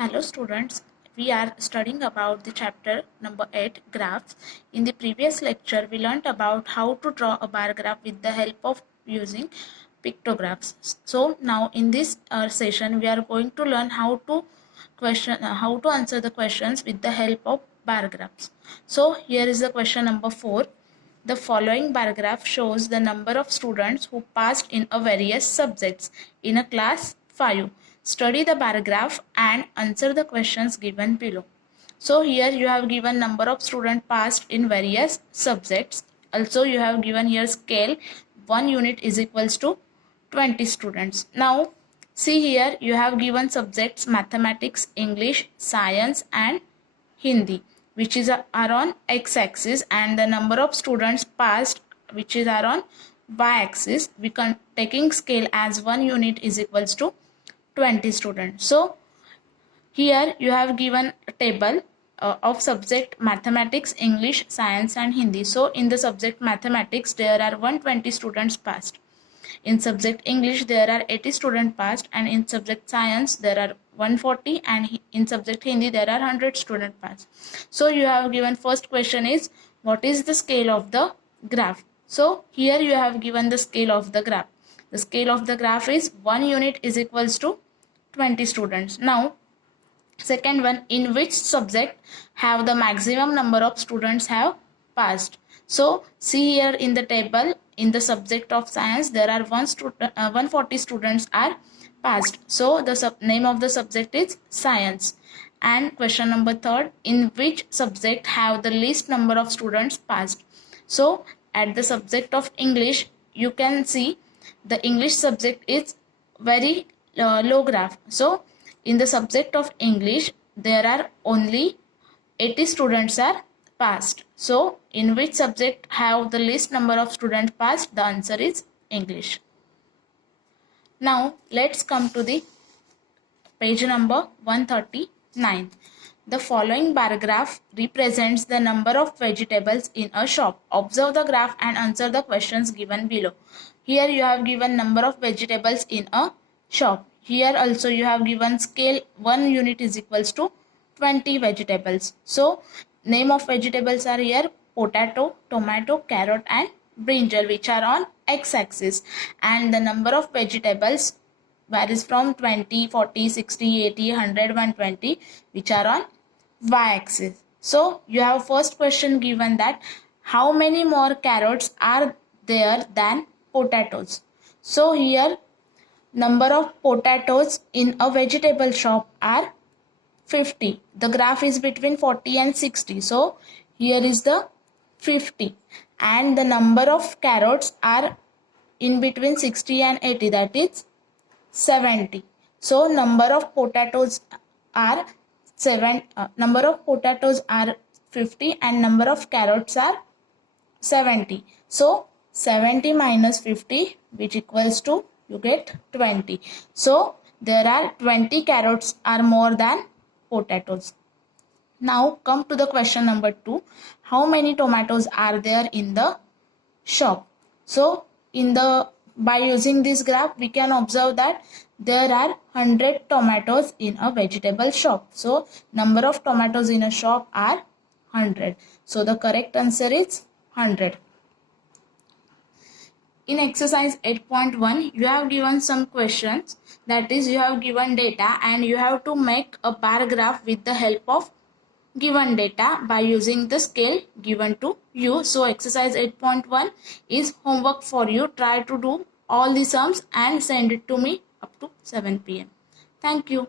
Hello students, we are studying about the chapter number 8 graphs. In the previous lecture we learnt about how to draw a bar graph with the help of using pictographs. So now in this session we are going to learn how to answer the questions with the help of bar graphs. So here is the question number 4. The following bar graph shows the number of students who passed in a various subjects in a class 5. Study the bar graph and answer the questions given below. So here you have given number of students passed in various subjects. Also you have given here scale 1 unit is equals to 20 students. Now see here you have given subjects mathematics, English, science and Hindi, which are on x-axis, and the number of students passed, which is are on y-axis. We can taking scale as 1 unit is equals to 20 students. So here you have given a table of subject mathematics, English, science and Hindi. So in the subject mathematics there are 120 students passed. In subject English there are 80 students passed, and in subject science there are 140, and in subject Hindi there are 100 students passed. So you have given first question is what is the scale of the graph. So here you have given the scale of the graph. The scale of the graph is 1 unit is equals to 20 students. Now second one, in which subject have the maximum number of students have passed. So see here in the table, in the subject of science there are 140 students are passed. So the name of the subject is science. And question number third, in which subject have the least number of students passed. So at the subject of English you can see the English subject is very low graph. So in the subject of English there are only 80 students are passed. So in which subject have the least number of students passed? The answer is English. Now let's come to the page number 139. The following bar graph represents the number of vegetables in a shop. Observe the graph and answer the questions given below. Here you have given number of vegetables in a shop. Here also you have given scale 1 unit is equals to 20 vegetables. So name of vegetables are here potato, tomato, carrot and brinjal, which are on x-axis, and the number of vegetables varies from 20, 40, 60, 80, 100, 120, which are on y-axis. So you have first question given that how many more carrots are there than potatoes. So here number of potatoes in a vegetable shop are 50. The graph is between 40 and 60. So here is the 50, and the number of carrots are in between 60 and 80, that is 70. So number of potatoes are 50 and number of carrots are 70. So 70 minus 50, which equals to you get 20. So there are 20 carrots are more than potatoes. Now come to the question number 2. How many tomatoes are there in the shop? So by using this graph we can observe that there are 100 tomatoes in a vegetable shop. So number of tomatoes in a shop are 100. So the correct answer is 100. In exercise 8.1, you have given some questions, that is you have given data and you have to make a bar graph with the help of given data by using the scale given to you. So exercise 8.1 is homework for you. Try to do all the sums and send it to me up to 7 p.m. Thank you.